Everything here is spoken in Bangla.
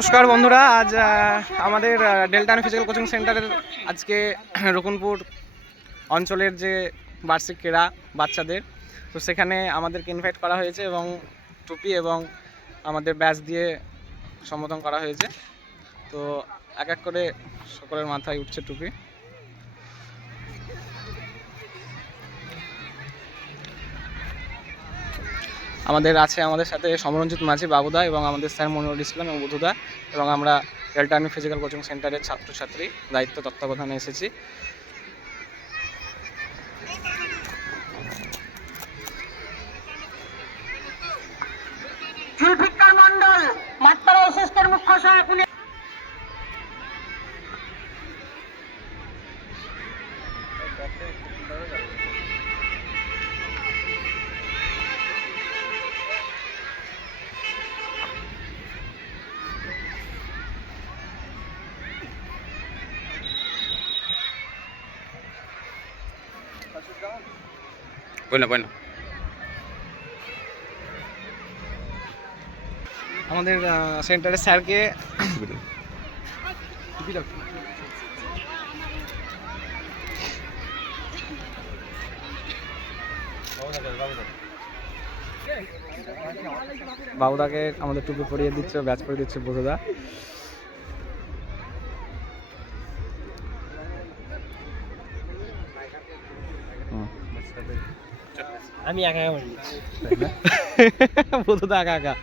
নমস্কার বন্ধুরা, আজ আমাদের ডেল্টা ফিজিক্যাল কোচিং সেন্টারের আজকে রকুনপুর অঞ্চলের যে বার্ষিক ক্রীড়া বাচ্চাদের, তো সেখানে আমাদেরকে ইনভাইট করা হয়েছে এবং টুপি এবং আমাদের ব্যাচ দিয়ে সম্বোধন করা হয়েছে। তো এক এক করে সকলের মাথায় উঠছে টুপি। আমাদের সাথে সমরঞ্জিত মাঝি, বাবুদা এবং আমাদের স্যার মনিরুল ইসলাম এবং বুধুদা, এবং আমরা ডেল্টা ফিজিক্যাল কোচিং সেন্টারের ছাত্রছাত্রী দায়িত্ব তত্ত্বাবধানে এসেছি। জুলফিকার মন্ডল মাঠপাড়া এসএসকের মুখ্য সহায়ক। আমাদের সেন্টারের স্যারকে বাবুদাকে আমাদের টুপি পরিয়ে দিচ্ছে, ব্যাচ পরিয়ে দিচ্ছে বুধুদা। আমি একা একা বুধুদা একা একা